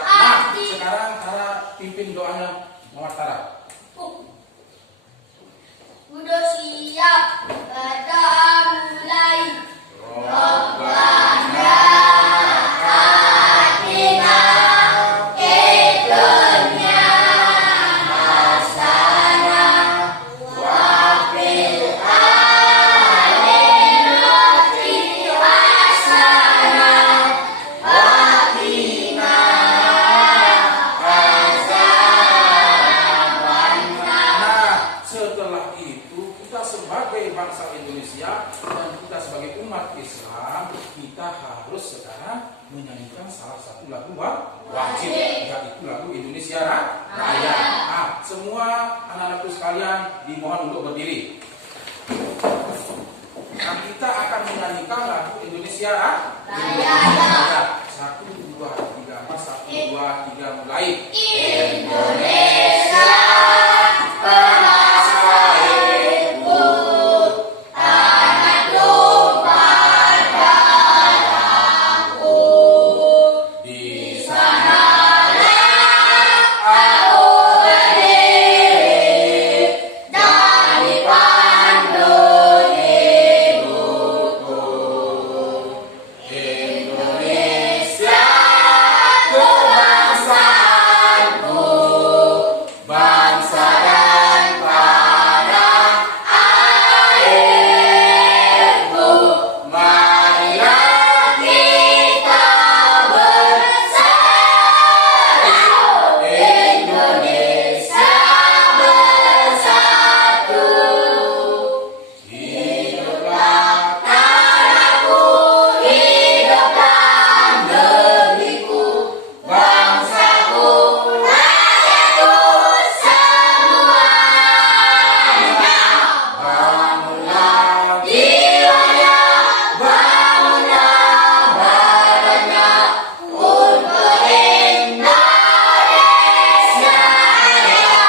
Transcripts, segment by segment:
Nah, sekarang Tara pimpin doanya Muhammad Tara. Udah siap, kita mulai. Rabbana atina fid dunya hasanah wa fil akhirati hasanah wa qina Nah, setelah itu kita sebagai bangsa Indonesia dan kita sebagai umat Islam, kita harus sekarang menyanyikan salah satu lagu wajib, yaitu lagu Indonesia Raya. Nah, semua anak-anakku sekalian dimohon untuk berdiri. Nah, kita akan menyanyikan lagu Indonesia Raya. 1, 2, 3, 4, 1, 2, 3, mulai. Indonesia tanah airku, tanah tumpah darahku. Di sanalah aku berdiri dan dipandu ibuku. Indonesia kebangsaanku, bangsa dan tanah airku. Marilah kita bersatu, Indonesia bersatu. Hiduplah tanahku, hiduplah negeriku, bangsaku, rakyatku semuanya. Bangunlah jiwanya, bangunlah badannya untuk Indonesia Raya.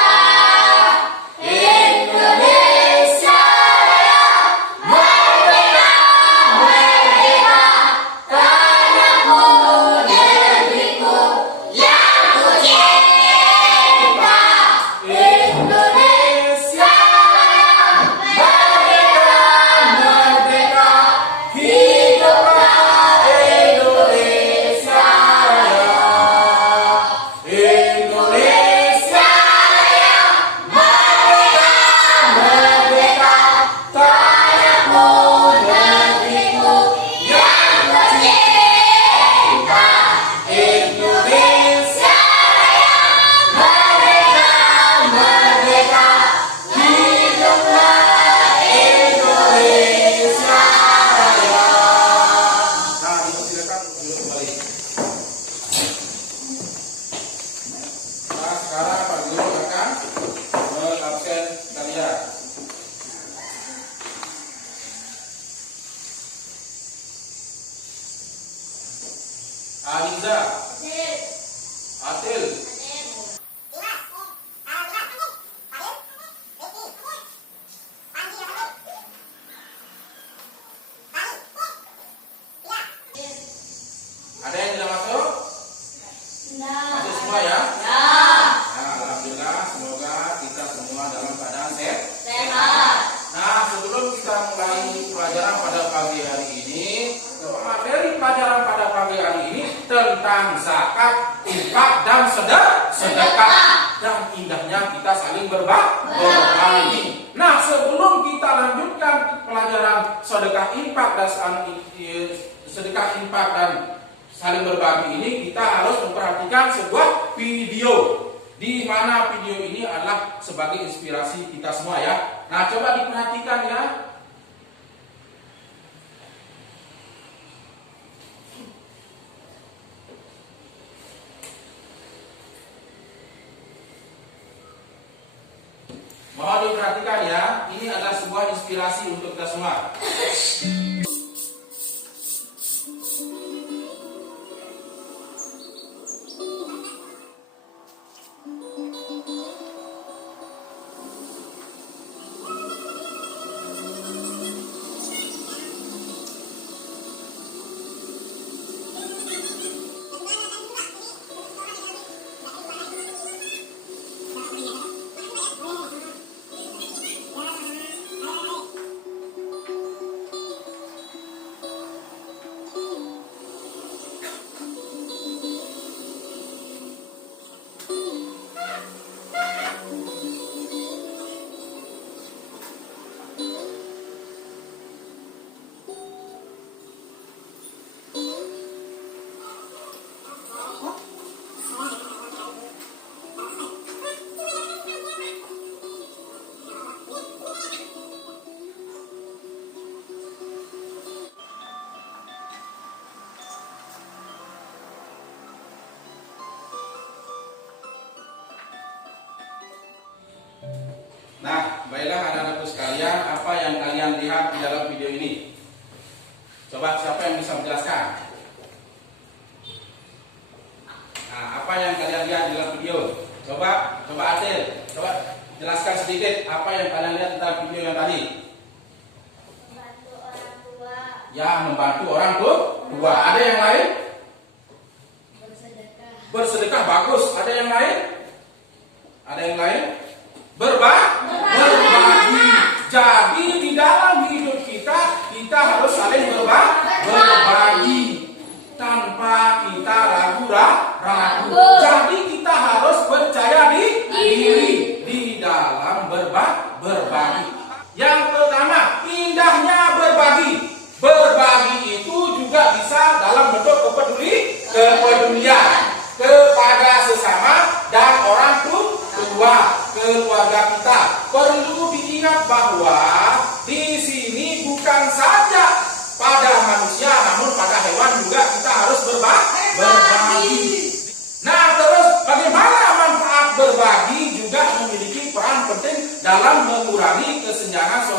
Indonesia Raya, merdeka, merdeka, tanahku, negeriku yang ku cinta. Indonesia Raya, merdeka, merdeka, hiduplah Indonesia Raya. Indonesia Raya, merdeka, merdeka, tanahku, negeriku yang ku cinta. Indonesia Raya, merdeka, merdeka, hiduplah Indonesia Raya. Nah, dipersilakan duduk kembali. Nah, sekarang Pak Guru akan mengabsen kalian. Aliza, Atil, ada yang tidak masuk? Masuk semua ya? Nah, alhamdulillah, semoga kita semua dalam keadaan sehat. Nah, sebelum kita mulai pelajaran pada pagi hari ini, materi pelajaran pada pagi hari ini tentang zakat, infak, dan sedekah. Dan indahnya kita saling berbagi. Nah, sebelum kita lanjutkan pelajaran sedekah, infak, dan saling berbagi ini, kita harus memperhatikan sebuah video, di mana video ini adalah sebagai inspirasi kita semua ya. Nah, coba diperhatikan ya. Mohon diperhatikan ya, ini adalah sebuah inspirasi untuk kita semua. baiklah anak-anakku sekalian, apa yang kalian lihat di dalam video ini? Coba siapa yang bisa menjelaskan? Nah, apa yang kalian lihat di dalam video? Coba Adil, coba jelaskan sedikit apa yang kalian lihat tentang video yang tadi. Membantu orang tua. Ya, membantu orang tua. Ada yang lain? Bersedekah. Bersedekah, bagus. Ada yang lain? Ada yang lain? Berbagi. Jadi di dalam hidup kita harus saling berbagi tanpa kita ragu. Jadi kita harus percaya diri di dalam berbagi. Yang pertama, indahnya berbagi. Berbagi itu juga bisa dalam bentuk kepedulian kepada sesama dan orang tua, keluarga kita. Perlu diingat bahwa di sini bukan saja pada manusia, namun pada hewan juga kita harus berbagi. Nah, terus bagaimana manfaat berbagi juga memiliki peran penting dalam mengurangi kesenjangan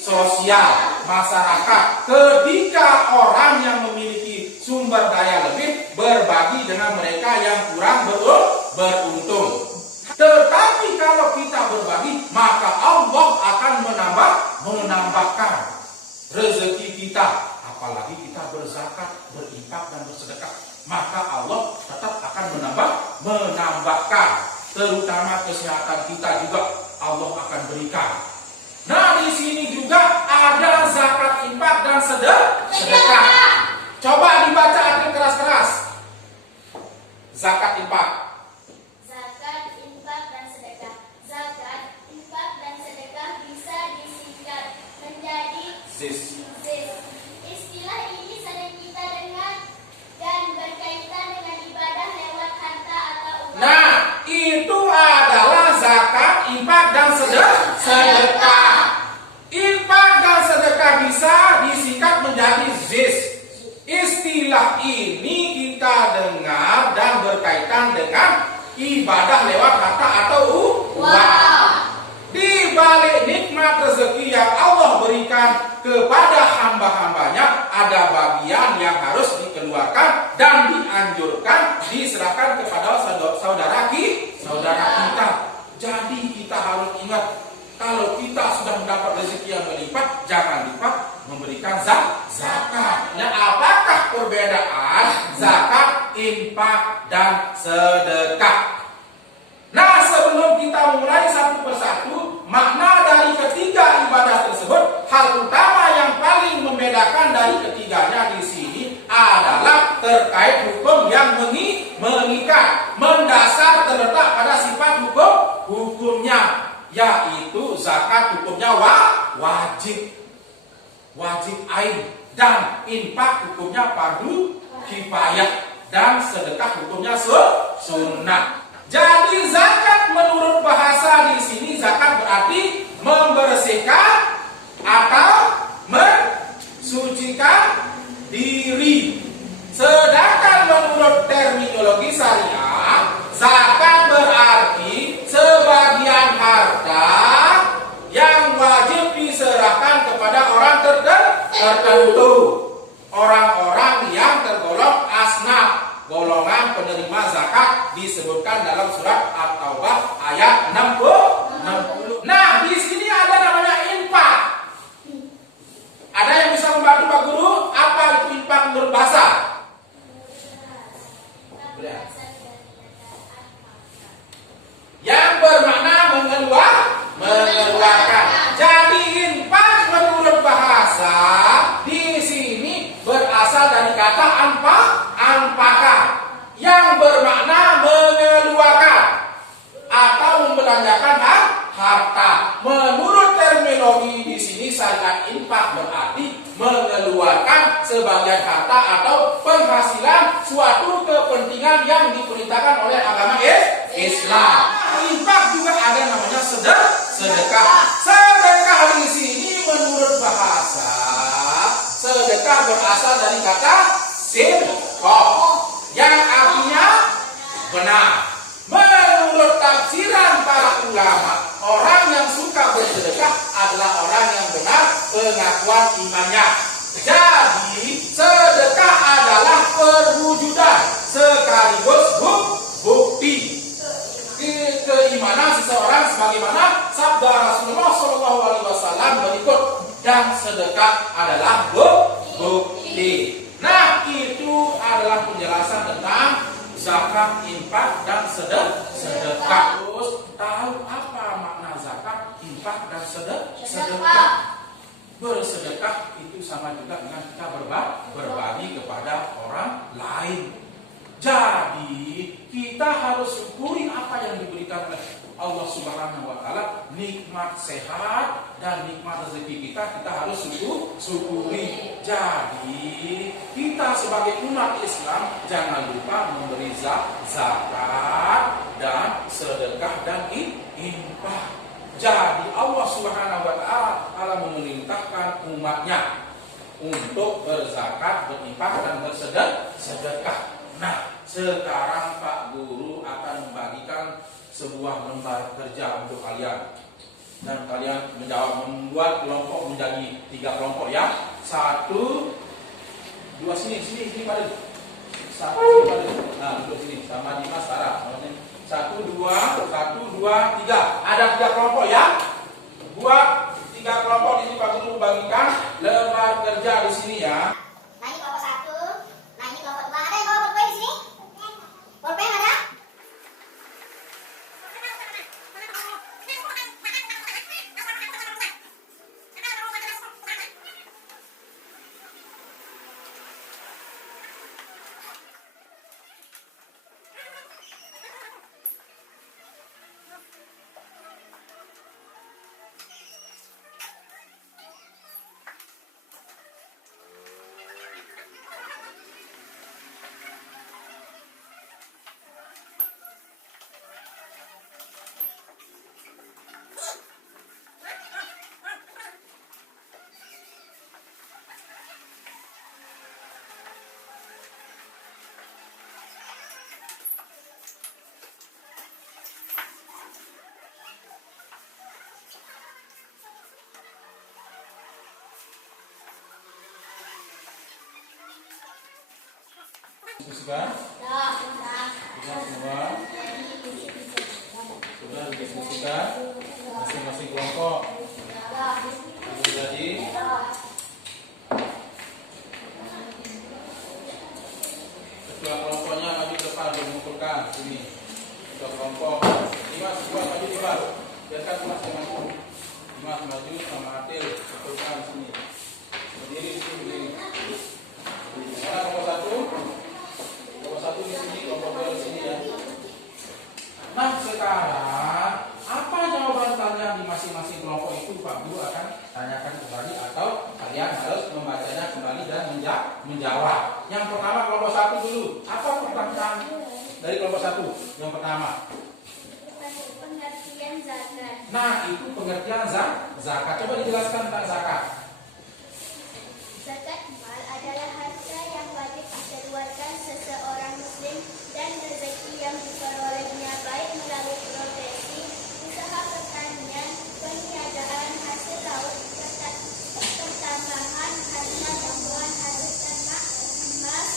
sosial masyarakat. Ketika orang yang memiliki sumber daya lebih berbagi dengan mereka yang kurang beruntung. Tetapi kalau kita berbagi, maka Allah akan menambahkan rezeki kita. Apalagi kita berzakat, berinfak dan bersedekah, maka Allah tetap akan menambahkan. Terutama kesehatan kita juga Allah akan berikan. Nah, di sini juga ada zakat, infak dan sedekah. Coba dibaca arti keras-keras. Zakat, infak. Zakat, infak, dan sedekah. Zakat, infak, dan sedekah bisa disingkat menjadi Zis. Istilah ini sering kita dengar dan berkaitan dengan ibadah lewat harta atau uang. Nah, itu adalah zakat, infak dan sedekah. Infak dan sedekah bisa disingkat menjadi zis. Istilah ini kita dengar dan berkaitan dengan ibadah lewat harta atau uang. Di balik nikmat rezeki yang Allah berikan kepada hamba-hambanya, ada bagian yang harus dikeluarkan dan dianjurkan diserahkan kepada saudara kita. Jadi kita harus ingat, kalau kita sudah mendapat rezeki yang berlipat, jangan lupa memberikan zakat. Nah, apakah perbedaan zakat, infak, dan sedekah? Nah, sebelum kita mulai satu persatu makna dari ketiga ibadah tersebut, hal utama yang paling membedakan dari ketiganya di sini adalah terkait hukum yang mengikat. Mendasar terletak pada sifat hukumnya, yaitu zakat hukumnya wajib ain, dan infak hukumnya fardu kifayah, dan sedekah hukumnya sunnah. Jadi zakat menurut bahasa di sini, zakat berarti membersihkan atau mensucikan diri. Sedangkan menurut terminologi syariah, zakat berarti sebagian harta yang wajib diserahkan kepada orang tertentu. Orang-orang yang tergolong asnaf, golongan penerima zakat, disebutkan dalam surat At-Taubah ayat 60. Nah, di sini ada namanya infak. Ada yang bisa membantu Pak Guru? Apa itu infak menurut bahasa? Yang bermakna mengeluarkan. Jadi infak menurut bahasa di sini berasal dari kata anfaka, yang bermakna mengeluarkan atau membelanjakan harta. Menurut terminologi di sini, syariat infak berarti mengeluarkan sebagian harta atau penghasilan suatu kepentingan yang diperintahkan oleh agama Islam. Infak juga ada namanya sedekah. Sedekah di sini menurut bahasa, sedekah berasal dari kata sidqah, yang artinya benar. Menurut tafsiran para ulama, orang yang suka bersedekah kuat imannya. Jadi sedekah adalah perwujudan sekaligus bukti keimanan seseorang, sebagaimana sabda Rasulullah SAW berikut, dan sedekah adalah bukti. Nah, itu adalah penjelasan tentang zakat, infak, dan sedekah. Terus tahu apa makna zakat, infak, dan sedekah? Bersedekah itu sama juga dengan kita berbagi kepada orang lain. Jadi kita harus syukuri apa yang diberikan oleh Allah Subhanahu wa Ta'ala, nikmat sehat dan nikmat rezeki kita harus syukuri. Jadi kita sebagai umat Islam jangan lupa memberi zakat dan sedekah dan infak. Jadi Allah Subhanahu wa Ta'ala memerintahkan umatnya untuk berzakat, berinfak, dan bersedekah. Nah, sekarang Pak Guru akan membagikan sebuah lembar kerja untuk kalian, dan kalian membuat kelompok menjadi 3 kelompok ya. 1, 2 sini pada. 1 pada. Nah, duduk sini sama Dimas Sarah. 1, 2, 3. Ada 3 kelompok ya. Buat 3 kelompok di sini Pak Guru bagikan lembar kerja di sini ya. Nah, ini kelompok 1. Nah, ini kelompok 2. Ada yang bawa pulpen di sini? Pulpen ada? Diskusikan. Sudah semua. Sudah didiskusikan masing-masing kelompok. Jadi ketua kelompoknya maju depan mengumpulkan sini. Ketua kelompok Dimas, buat maju Dimas. Biarkan Dimas yang maju. Dimas maju sama Atil kumpulkan sini. Berdiri di sini, berdiri. Mana kelompok 1? Kelompok 1 di sini, kelompok 2 di sini ya. Nah, sekarang apa jawaban kalian di masing-masing kelompok itu Pak Guru akan tanyakan kembali, atau kalian harus membacanya kembali dan menjawab. Yang pertama kelompok 1 dulu. Apa pertanyaan dari kelompok 1? Yang pertama. Pengertian zakat. Nah, itu pengertian zakat. Coba dijelaskan tentang zakat. Zakat mal adalah harta yang wajib dikeluarkan seseorang muslim dan rezeki yang diperolehnya baik melalui profesi, usaha pertanian, peniagaan hasil laut, pertambangan, harta tambahan, hasil ternak, emas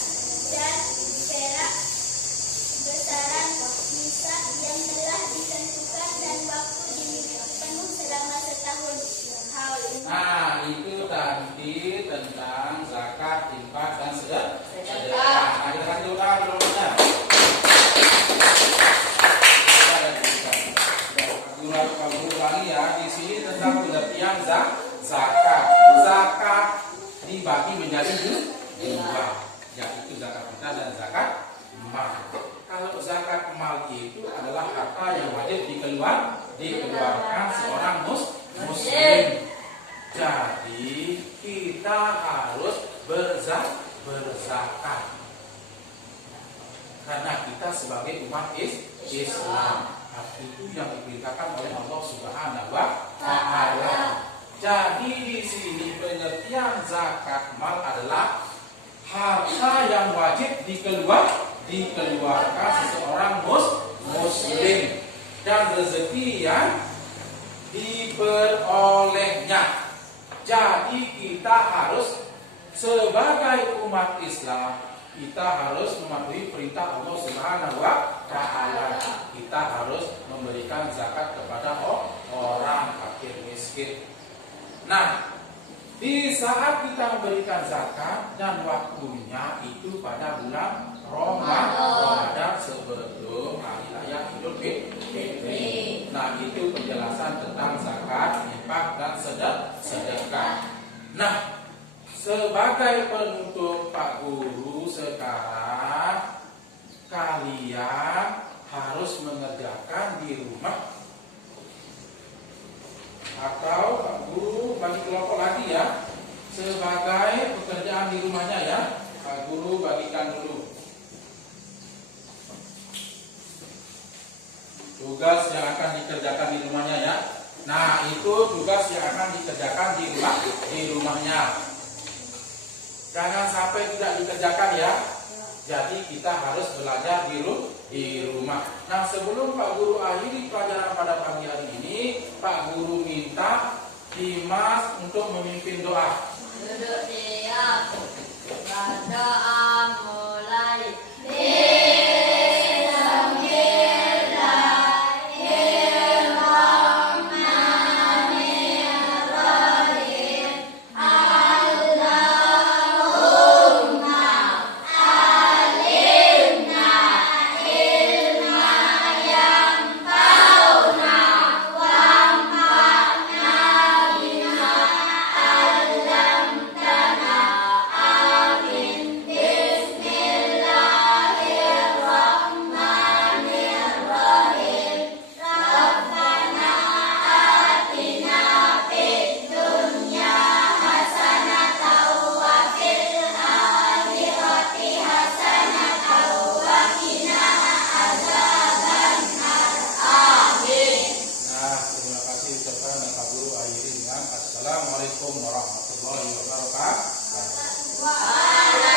dan perak, besaran nisab yang telah ditentukan dan waktu dimiliki penuh selama setahun. Nah, itu tadi tentang zakat, infak, dan sedekah. Nah, kita kasih utara kelompoknya. Kalau ulangi ya, di sini tentang pengertian zakat. Zakat dibagi menjadi 2, yaitu zakat fitrah dan zakat mal. Kalau zakat mal itu adalah harta yang wajib dikeluarkan seorang muslim. Jadi kita harus berzakat karena kita sebagai umat Islam. Itu yang diperintahkan oleh Allah Subhanahu wa Ta'ala. Jadi di sini pengertian zakat mal adalah harta yang wajib dikeluarkan seseorang muslim dan rezeki yang diperolehnya. Jadi kita harus sebagai umat Islam, kita harus mematuhi perintah Allah Subhanahu wa Ta'ala. Kita harus memberikan zakat kepada orang fakir miskin. Nah, di saat kita memberikan zakat dan waktunya itu pada bulan Ramadan sebelum hari raya Idul Fitri. Nah, itu penjelasan tentang zakat, infak dan sedekah. Nah, sebagai penutup Pak Guru, sekarang kalian harus mengerjakan di rumah. Atau Pak Guru bagi kelompok lagi ya, sebagai pekerjaan di rumahnya ya. Pak Guru bagikan dulu tugas yang akan dikerjakan di rumahnya ya. Nah, itu tugas yang akan dikerjakan di rumahnya. Jangan sampai tidak dikerjakan ya. Jadi kita harus belajar di rumah. Nah, sebelum Pak Guru akhiri pelajaran pada pagi hari ini, Pak Guru minta Dimas untuk memimpin doa. Duduk diam. Berdoa mulai. Assalamualaikum warahmatullahi wabarakatuh. Waalaikumsalam.